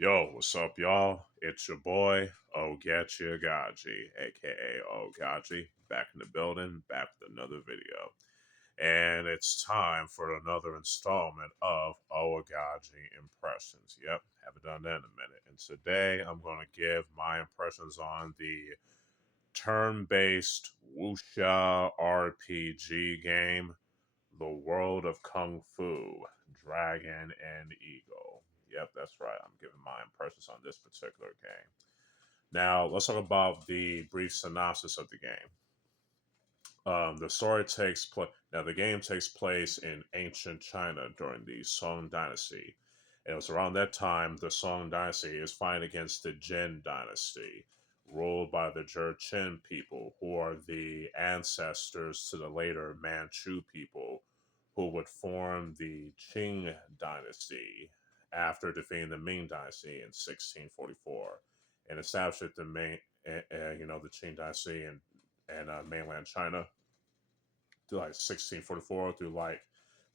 Yo, what's up, y'all? It's your boy, Ogechi Aghaji, aka Oaghaji, back in the building, back with another video. And it's time for another installment of Oaghaji Impressions. Yep, haven't done that in a minute. And today I'm going to give my impressions on the turn based Wuxia RPG game, The World of Kung Fu, Dragon and Eagle. Yep, that's right. I'm giving my impressions on this particular game. Now, let's talk about the brief synopsis of the game. The story takes place. Now, the game takes place in ancient China during the Song Dynasty. And it was around that time the Song Dynasty is fighting against the Jin Dynasty, ruled by the Jurchen people, who are the ancestors to the later Manchu people, who would form the Qing Dynasty after defeating the Ming Dynasty in 1644 and established the the Qing Dynasty in mainland China through like 1644 through like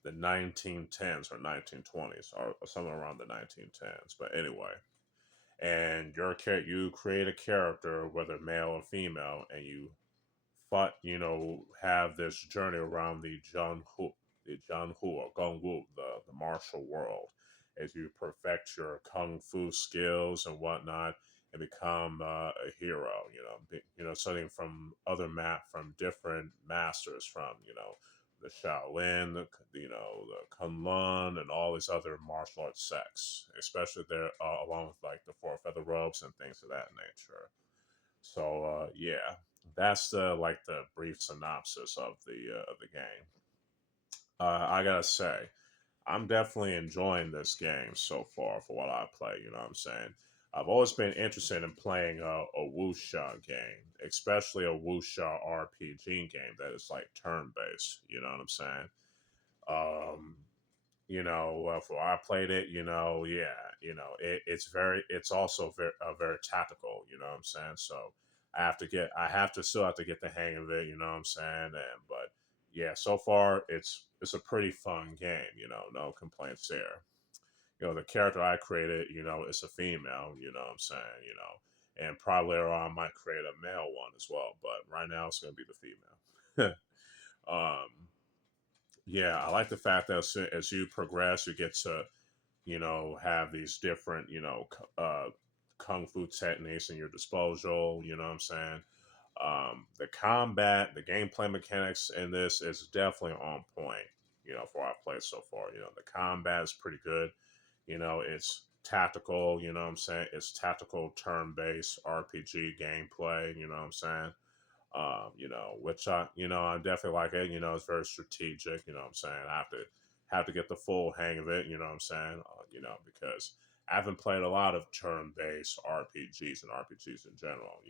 the 1910s or 1920s or somewhere around the 1910s. But anyway, and you create a character, whether male or female, and you fought, have this journey around the Jianhu or Gongwu, the martial world, as you perfect your kung fu skills and whatnot, and become a hero. Studying from from different masters, from the Shaolin, the Kunlun, and all these other martial arts sects, especially there along with like the four feather robes and things of that nature. So yeah, that's the brief synopsis of the game. I gotta say, I'm definitely enjoying this game so far for what I play. You know what I'm saying? I've always been interested in playing a wuxia game, especially a wuxia RPG game that is like turn based. You know what I'm saying? Um, for I played it, yeah, it's also very tactical. You know what I'm saying? So still have to get the hang of it. You know what I'm saying? But yeah, so far it's a pretty fun game. No complaints there. The character I created, is a female. You know what I'm saying? And probably later on I might create a male one as well. But right now it's gonna be the female. um, yeah, I like the fact that as you progress, you get to have these different, kung fu techniques in your disposal. You know what I'm saying? The combat, the gameplay mechanics in this is definitely on point. For what I played so far, the combat is pretty good. It's tactical. You know what I'm saying? It's tactical turn-based RPG gameplay. You know what I'm saying? Which I definitely like it. It's very strategic. You know what I'm saying? I have to get the full hang of it. You know what I'm saying? Because I haven't played a lot of turn-based RPGs and RPGs in general.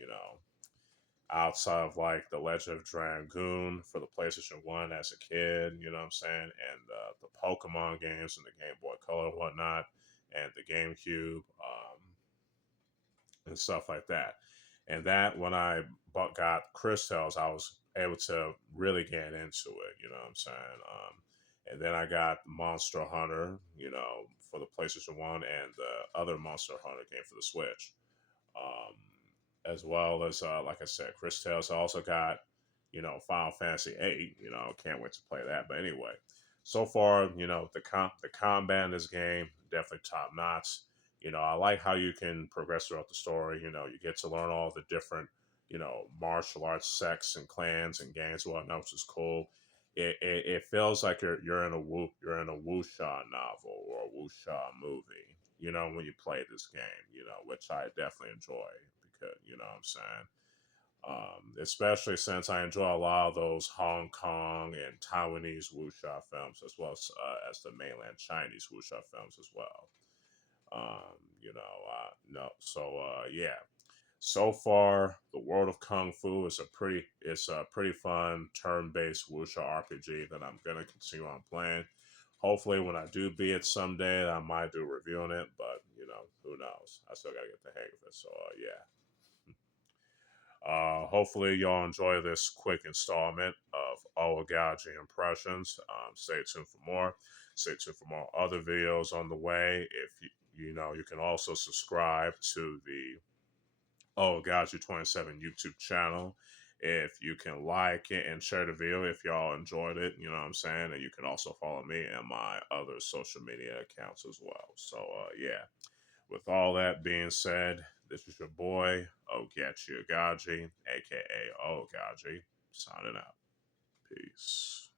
Outside of like the Legend of Dragoon for the PlayStation One as a kid. You know what I'm saying? And the Pokemon games and the Game Boy Color and whatnot, and the GameCube. And stuff like that. And that when I got Crystals, I was able to really get into it. You know what I'm saying? And then I got Monster Hunter, for the PlayStation One, and the other Monster Hunter game for the Switch, um, as well as like I said, Crystals. I also got Final Fantasy VIII. Can't wait to play that. But anyway, so far, the combat in this game definitely top notch. I like how you can progress throughout the story. You get to learn all the different, martial arts sects and clans and gangs and whatnot, which is cool. It feels like you're in a wuxia novel or a wuxia movie. When you play this game. Which I definitely enjoy because what I'm saying. Especially since I enjoy a lot of those Hong Kong and Taiwanese wuxia films, as well as the mainland Chinese wuxia films as well. No, so yeah. So far, the world of Kung Fu is a pretty fun turn-based wuxia RPG that I'm gonna continue on playing. Hopefully, when I do beat it someday, I might do a review on it. But who knows? I still gotta get the hang of it. So yeah. Hopefully, y'all enjoy this quick installment of Oaghaji Impressions. Stay tuned for more. Stay tuned for more other videos on the way. If you can also subscribe to the Oaghaji 27 YouTube channel. If you can like it and share the video if y'all enjoyed it, you know what I'm saying? And you can also follow me and my other social media accounts as well. So, yeah, with all that being said, this is your boy, Ogechi Aghaji, aka Oaghaji, signing out. Peace.